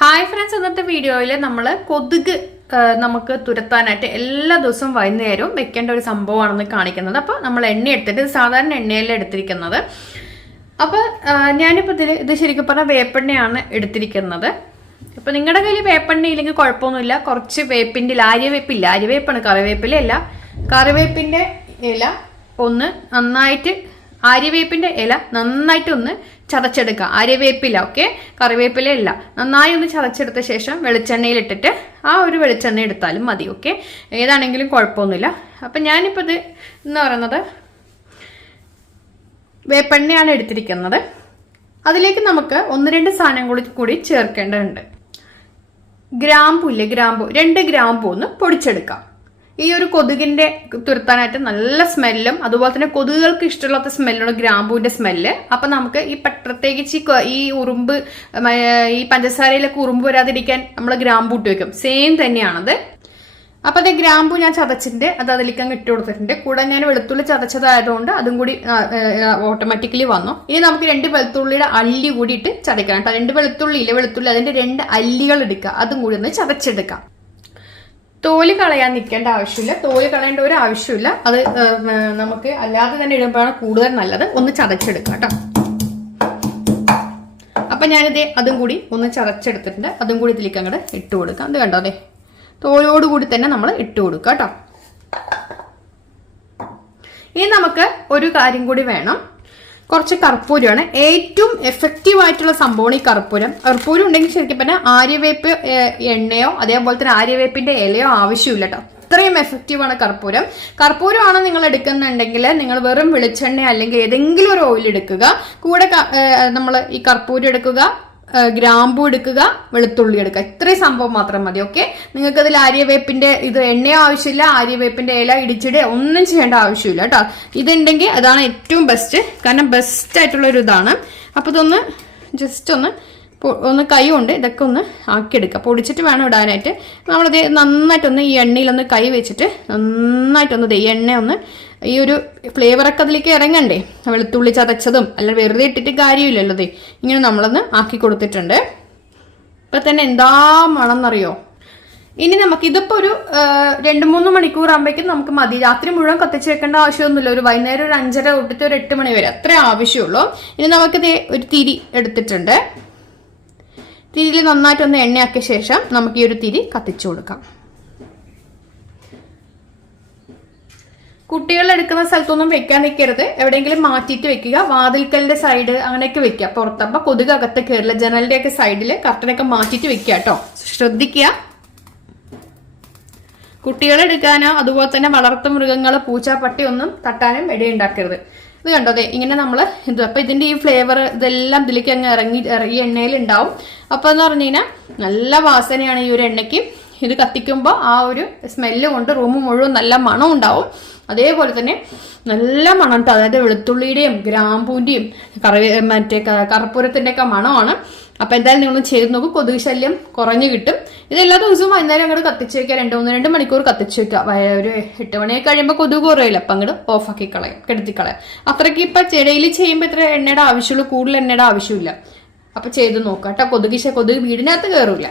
Hi friends ഇന്നത്തെ വീഡിയോയിൽ നമ്മൾ കൊതുക് നമുക്ക് തുരത്താനായിട്ട് എല്ലാ ദിവസവും വൈകുന്നേരവും വെക്കേണ്ട ഒരു സംഭവമാണെന്ന് കാണിക്കുന്നത്. അപ്പോൾ നമ്മൾ എണ്ണ എടുത്തിട്ട് സാധാരണ എണ്ണയിൽ എടുത്തിരിക്കുന്നത്. അപ്പോൾ ഞാനിപ്പോൾ ഇതിൽ ഇത് ശരിക്കും പറഞ്ഞാൽ വേപ്പെണ്ണയാണ് എടുത്തിരിക്കുന്നത്. അപ്പോൾ നിങ്ങളുടെ കയ്യിൽ വേപ്പെണ്ണ ഇല്ലെങ്കിൽ കുഴപ്പമൊന്നുമില്ല. കുറച്ച് വേപ്പിന്റെ ഇല ആര്യവേപ്പില്ല. ആര്യവേപ്പാണ് കറിവേപ്പില അല്ല കറിവേപ്പിന്റെ ഇല ഒന്ന് നന്നായിട്ട് ആര്യവേപ്പിന്റെ ഇല നന്നായിട്ട് ഒന്ന് ചതച്ചെടുക്കുക. അരിവേപ്പില ഓക്കെ കറിവേപ്പില ഇല്ല. നന്നായി ഒന്ന് ചതച്ചെടുത്ത ശേഷം വെളിച്ചെണ്ണയിലിട്ടിട്ട് ആ ഒരു വെളിച്ചെണ്ണ എടുത്താലും മതി ഓക്കെ ഏതാണെങ്കിലും കുഴപ്പമൊന്നുമില്ല. അപ്പം ഞാനിപ്പോൾ ഇത് എന്ന് പറയുന്നത് വേപ്പെണ്ണയാണ് എടുത്തിരിക്കുന്നത്. അതിലേക്ക് നമുക്ക് ഒന്ന് രണ്ട് സാധനം കൂടി കൂടി ചേർക്കേണ്ടതുണ്ട്. ഗ്രാമ്പു ഇല്ലേ? ഗ്രാമ്പു. രണ്ട് ഗ്രാമ്പു ഒന്ന് പൊടിച്ചെടുക്കാം. ഈ ഒരു കൊതുകിന്റെ തുരത്താനായിട്ട് നല്ല സ്മെല്ലും അതുപോലെ തന്നെ കൊതുകുകൾക്ക് ഇഷ്ടമില്ലാത്ത സ്മെല്ലാണ് ഗ്രാമ്പൂവിന്റെ സ്മെല്ല്. അപ്പൊ നമുക്ക് ഈ പ്രത്യേകിച്ച് ഈ ഉറുമ്പ് ഈ പഞ്ചസാരയിലൊക്കെ ഉറുമ്പ് വരാതിരിക്കാൻ നമ്മൾ ഗ്രാമ്പൂ ഇട്ട് വെക്കും. സെയിം തന്നെയാണത്. അപ്പൊ അത് ഗ്രാമ്പു ഞാൻ ചതച്ചിട്ടുണ്ട്. അത് അതിലേക്ക് ഇട്ട് കൊടുത്തിട്ടുണ്ട്. കൂടെ ഞാൻ വെളുത്തുള്ളി ചതച്ചതായതുകൊണ്ട് അതും കൂടി ഓട്ടോമാറ്റിക്കലി വന്നു. ഇനി നമുക്ക് രണ്ട് വെളുത്തുള്ളിയുടെ അല്ലി കൂടി ഇട്ട് ചതക്കണം കേട്ടോ. രണ്ട് വെളുത്തുള്ളി ഇല്ല വെളുത്തുള്ളി അതിന്റെ രണ്ട് അല്ലികൾ എടുക്കുക. അതും കൂടി ഒന്ന് ചതച്ചെടുക്കാം. തോൽ കളയാൻ നിൽക്കേണ്ട ആവശ്യമില്ല. തോൽ കളയേണ്ട ഒരു ആവശ്യമില്ല. അത് നമുക്ക് അല്ലാതെ തന്നെ ഇടുമ്പോഴാണ് കൂടുതൽ നല്ലത്. ഒന്ന് ചതച്ചെടുക്കാം കേട്ടോ. അപ്പം ഞാനിത് അതും കൂടി ഒന്ന് ചതച്ചെടുത്തിട്ടുണ്ട്. അതും കൂടി ഇതിലേക്ക് അങ്ങോട്ട് ഇട്ട് കൊടുക്കാം. അത് കണ്ടോ അതെ? തോലോട് കൂടി തന്നെ നമ്മൾ ഇട്ട് കൊടുക്കുക കേട്ടോ. ഇനി നമുക്ക് ഒരു കാര്യം കൂടി വേണം. കുറച്ച് കർപ്പൂരമാണ്. ഏറ്റവും എഫക്റ്റീവ് ആയിട്ടുള്ള സംഭവമാണ് ഈ കർപ്പൂരം. കർപ്പൂരം ഉണ്ടെങ്കിൽ ശരിക്കും പറഞ്ഞാൽ ആര്യവേപ്പ് എണ്ണയോ അതേപോലെ തന്നെ ആര്യവേപ്പിന്റെ ഇലയോ ആവശ്യമില്ല കേട്ടോ അത്രയും എഫക്റ്റീവ് ആണ് കർപ്പൂരം. കർപ്പൂരമാണ് നിങ്ങൾ എടുക്കുന്നുണ്ടെങ്കിൽ നിങ്ങൾ വെറും വെളിച്ചെണ്ണ അല്ലെങ്കിൽ ഏതെങ്കിലും ഒരു ഓയിൽ എടുക്കുക. കൂടെ നമ്മൾ ഈ കർപ്പൂരം എടുക്കുക ഗ്രാമ്പു എടുക്കുക വെളുത്തുള്ളി എടുക്കുക. ഇത്രയും സംഭവം മാത്രം മതി ഓക്കെ നിങ്ങൾക്ക് അതിൽ ആര്യവേപ്പിന്റെ ഇത് എണ്ണയോ ആവശ്യമില്ല ആര്യവേപ്പിന്റെ ഇല ഇടിച്ചിട് ഒന്നും ചെയ്യേണ്ട ആവശ്യമില്ല കേട്ടോ ഇതുണ്ടെങ്കിൽ അതാണ് ഏറ്റവും ബെസ്റ്റ് കാരണം ബെസ്റ്റ് ആയിട്ടുള്ള ഒരു ഇതാണ്. അപ്പൊ ഇതൊന്ന് ജസ്റ്റ് ഒന്ന് ഒന്ന് കൈ കൊണ്ട് ഇതൊക്കെ ഒന്ന് ആക്കിയെടുക്കുക. പൊടിച്ചിട്ട് വേണം ഇടാനായിട്ട്. നമ്മളിത് നന്നായിട്ടൊന്ന് ഈ എണ്ണയിലൊന്ന് കൈ വെച്ചിട്ട് നന്നായിട്ടൊന്ന് ഈ എണ്ണ ഒന്ന് ഈ ഒരു ഫ്ലേവറൊക്കെ അതിലേക്ക് ഇറങ്ങണ്ടേ? വെളുത്തുള്ളി ചതച്ചതും അല്ല വെറുതെ ഇട്ടിട്ട് കാര്യമില്ലല്ലോ ഇങ്ങനെ നമ്മളൊന്ന് ആക്കി കൊടുത്തിട്ടുണ്ട്. ഇപ്പൊ തന്നെ എന്താ മണം എന്നറിയോ ഇനി നമുക്ക് ഇതിപ്പോ ഒരു രണ്ട് മൂന്ന് മണിക്കൂർ ആകുമ്പോഴേക്കും നമുക്ക് മതി. രാത്രി മുഴുവൻ കത്തിച്ച് വെക്കേണ്ട ആവശ്യമൊന്നുമില്ല. ഒരു വൈകുന്നേരം ഒരു അഞ്ചര തൊട്ടിട്ട് ഒരു എട്ട് മണി വരെ. അത്രേ ആവശ്യമുള്ളൂ. ഇനി നമുക്കിത് ഒരു തിരി എടുത്തിട്ടുണ്ട്. തിരിയിൽ നന്നായിട്ടൊന്ന് എണ്ണയാക്കിയ ശേഷം നമുക്ക് ഈ ഒരു തിരി കത്തിച്ചു കൊടുക്കാം. കുട്ടികൾ എടുക്കുന്ന സ്ഥലത്തൊന്നും വെക്കാൻ നിൽക്കരുത് എവിടെയെങ്കിലും മാറ്റിയിട്ട് വെക്കുക. വാതിൽക്കലിന്റെ സൈഡ് അങ്ങനെയൊക്കെ വെക്കുക. പുറത്തപ്പോ കൊതുക് അകത്ത് കയറില്ല. ജനലിന്റെ ഒക്കെ സൈഡിൽ കർട്ടനൊക്കെ മാറ്റിയിട്ട് വെക്കുക കേട്ടോ. ശ്രദ്ധിക്കുക. കുട്ടികളെ എടുക്കാനോ അതുപോലെ തന്നെ വളർത്തു മൃഗങ്ങൾ പൂച്ച പട്ടി ഒന്നും തട്ടാനും ഇടയുണ്ടാക്കരുത്. ഇത് കണ്ടോ? അതെ ഇങ്ങനെ നമ്മൾ ഇത് അപ്പൊ ഇതിന്റെ ഈ ഫ്ലേവർ ഇതെല്ലാം ഇതിലേക്ക് അങ്ങ് ഇറങ്ങി ഇറ- ഈ എണ്ണയിൽ ഉണ്ടാവും അപ്പൊ എന്ന് പറഞ്ഞു കഴിഞ്ഞാൽ നല്ല വാസനയാണ് ഈ ഒരു എണ്ണയ്ക്ക്. ഇത് കത്തിക്കുമ്പോൾ ആ ഒരു സ്മെല്ല് കൊണ്ട് റൂം മുഴുവൻ നല്ല മണം ഉണ്ടാവും. അതേപോലെ തന്നെ നല്ല മണം കേട്ടോ അതായത് വെളുത്തുള്ളിയുടെയും ഗ്രാമ്പൂന്റെയും കറി മറ്റേ ക- ഒക്കെ മണമാണ്. അപ്പം എന്തായാലും നിങ്ങൾ ചെയ്ത് നോക്കും. കൊതുക് ശല്യം കുറഞ്ഞു കിട്ടും. ഇത് എല്ലാ ദിവസവും വൈകുന്നേരം അങ്ങോട്ട് കത്തിച്ച് വയ്ക്കുക രണ്ട് മൂന്ന് രണ്ട് മണിക്കൂർ കത്തിച്ച് വയ്ക്കുക ഒരു എട്ട് മണിയൊക്കെ കഴിയുമ്പോൾ കൊതുക് കുറയില്ല. അപ്പം അങ്ങോട്ട് ഓഫാക്കി കളയും. കെടുത്തി കളയും അത്രയ്ക്ക് ഇപ്പം ചെടിയിൽ ചെയ്യുമ്പോൾ ഇത്ര എണ്ണയുടെ ആവശ്യമുള്ളൂ. കൂടുതൽ എണ്ണയുടെ ആവശ്യമില്ല. അപ്പം ചെയ്ത് നോക്കാം കേട്ടോ. കൊതുക് കൊതുക് വീടിനകത്ത് കയറൂല